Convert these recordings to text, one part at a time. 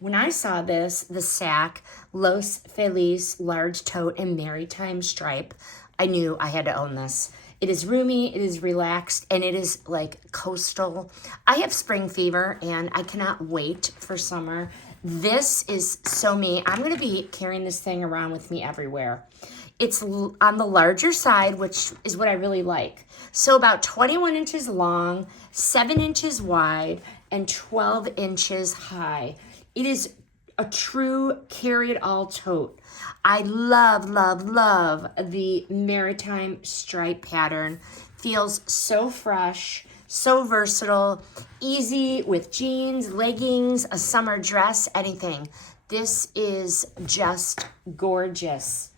When I saw this, the sack, Los Feliz large tote and maritime stripe, I knew I had to own this. It is roomy, it is relaxed, and it is like coastal. I have spring fever and I cannot wait for summer. This is so me. I'm gonna be carrying this thing around with me everywhere. It's on the larger side, which is what I really like. So about 21 inches long, 7 inches wide, and 12 inches high. It is a true carry-it-all tote. I love, love, love the maritime stripe pattern. Feels so fresh, so versatile, easy with jeans, leggings, a summer dress, anything. This is just gorgeous.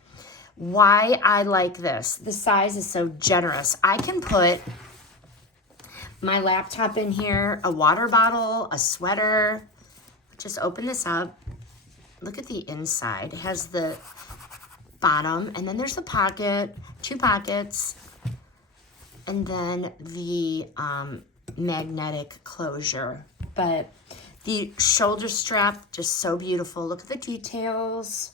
Why I like this. The size is so generous. I can put my laptop in here, a water bottle, a sweater. Just open this up. Look at the inside. It has the bottom, and then there's the pocket, 2 pockets, and then the magnetic closure. But the shoulder strap, just so beautiful. Look at the details.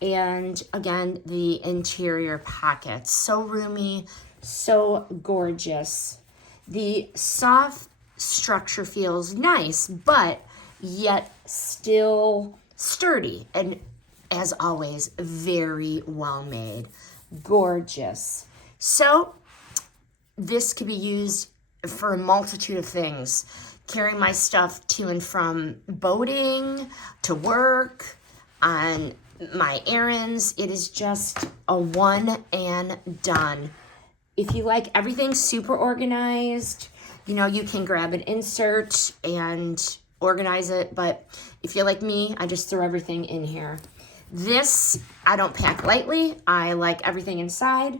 And again, the interior pockets. So roomy, so gorgeous. The soft structure feels nice, but yet still sturdy. And as always, very well made. Gorgeous. So this could be used for a multitude of things. Carrying my stuff to and from boating, to work, on my errands. It is just a one and done. If you like everything super organized, you know, you can grab an insert and organize it. But if you're like me, I just throw everything in here. This, I don't pack lightly. I like everything inside.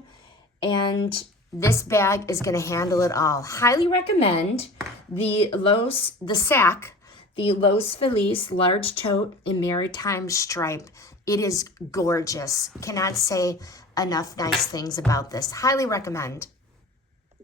And this bag is going to handle it all. Highly recommend the sack, the Los Feliz large tote in maritime stripe. It is gorgeous. Cannot say enough nice things about this. Highly recommend.